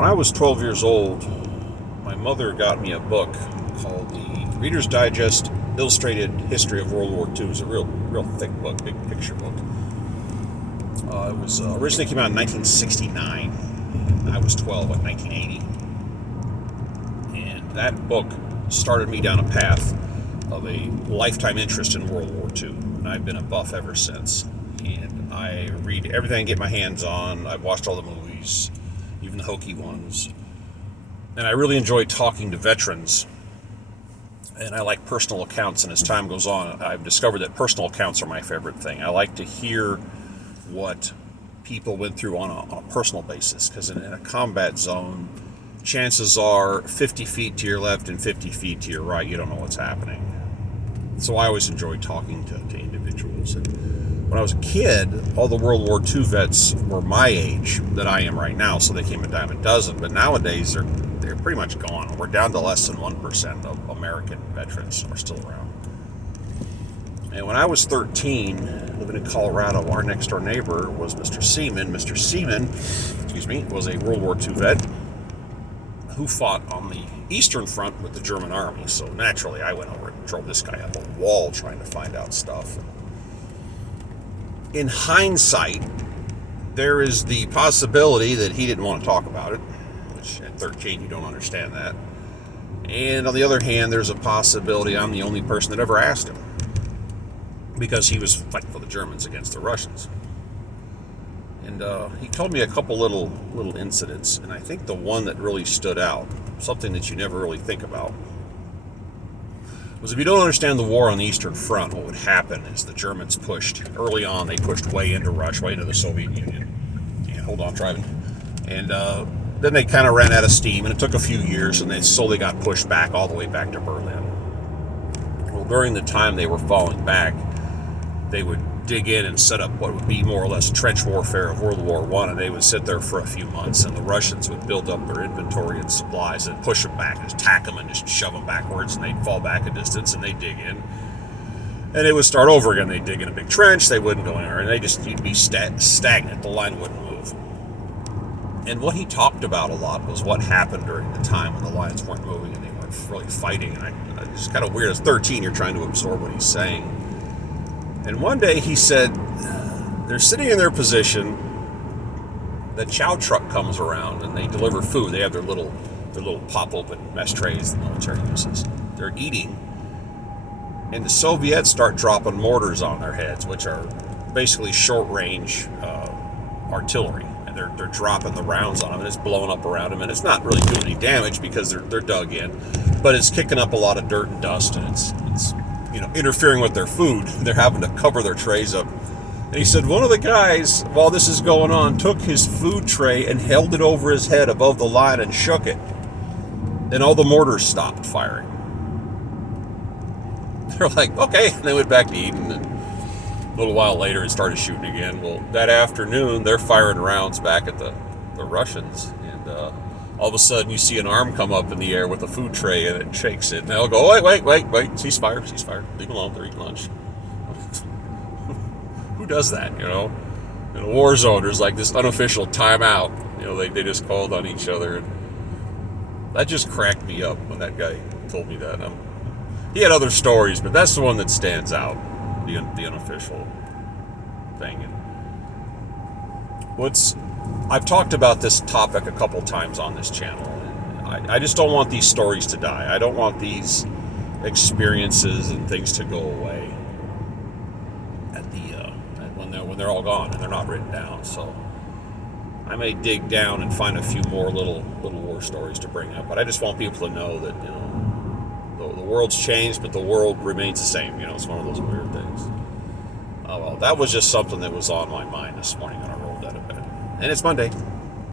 When I was 12 years old, my mother got me a book called the Reader's Digest Illustrated History of World War II. It was a real thick book, big picture book. It was originally came out in 1969. I was 12 in 1980. And that book started me down a path of a lifetime interest in World War II. And I've been a buff ever since. And I read everything I get my hands on. I've watched all the movies, even the hokey ones. And I really enjoy talking to veterans. And I like personal accounts. And as time goes on, I've discovered that personal accounts are my favorite thing. I like to hear what people went through on a personal basis. Because in a combat zone, chances are 50 feet to your left and 50 feet to your right, you don't know what's happening. So I always enjoy talking to individuals. And when I was a kid, all the World War II vets were my age that I am right now, so they came a dime a dozen. But nowadays, they're pretty much gone. We're down to less than 1% of American veterans are still around. And when I was 13, living in Colorado, our next door neighbor was Mr. Seaman. Mr. Seaman, was a World War II vet who fought on the Eastern Front with the German Army. So naturally, I went over and drove this guy up a wall trying to find out stuff. In hindsight, there is the possibility that he didn't want to talk about it, which at 13, you don't understand that. And on the other hand, there's a possibility I'm the only person that ever asked him, because he was fighting for the Germans against the Russians. And he told me a couple little incidents, and I think the one that really stood out, something that you never really think about, was if you don't understand the war on the Eastern Front, what would happen is the Germans pushed, early on, they pushed way into Russia, way into the Soviet Union. Yeah, hold on, driving. And then they kind of ran out of steam, and it took a few years, and they slowly got pushed back all the way back to Berlin. Well, during the time they were falling back, they would dig in and set up what would be more or less trench warfare of World War I, and they would sit there for a few months, and the Russians would build up their inventory and supplies and push them back, and just tack them and just shove them backwards, and they'd fall back a distance, and they'd dig in. And it would start over again. They'd dig in a big trench, they wouldn't go anywhere, and you'd be stagnant, the line wouldn't move. And what he talked about a lot was what happened during the time when the lines weren't moving and they weren't really fighting, and it's kind of weird. As 13, you're trying to absorb what he's saying. And one day he said, they're sitting in their position, the chow truck comes around and they deliver food. They have their little pop-open mess trays the military uses. They're eating, and the Soviets start dropping mortars on their heads, which are basically short-range artillery. And they're dropping the rounds on them, and it's blowing up around them, and it's not really doing any damage because they're dug in, but it's kicking up a lot of dirt and dust, and it's interfering with their food. They're having to cover their trays up. And he said one of the guys, while this is going on, took his food tray and held it over his head above the line and shook it. And all the mortars stopped firing. They're like, okay. And they went back to eating. And a little while later, it started shooting again. Well, that afternoon, they're firing rounds back at the Russians. And all of a sudden, you see an arm come up in the air with a food tray, and it shakes it. And they'll go, wait, ceasefire. Leave them alone, they're eating lunch. Who does that, In a war zone, there's like this unofficial timeout. They just called on each other. And that just cracked me up when that guy told me that. He had other stories, but that's the one that stands out, the unofficial thing. And I've talked about this topic a couple times on this channel. I just don't want these stories to die. I don't want these experiences and things to go away when they're all gone and they're not written down. So I may dig down and find a few more little war stories to bring up, but I just want people to know that the world's changed, but the world remains the same. It's one of those weird things. Oh well, that was just something that was on my mind this morning when I rolled out of bed, and it's Monday.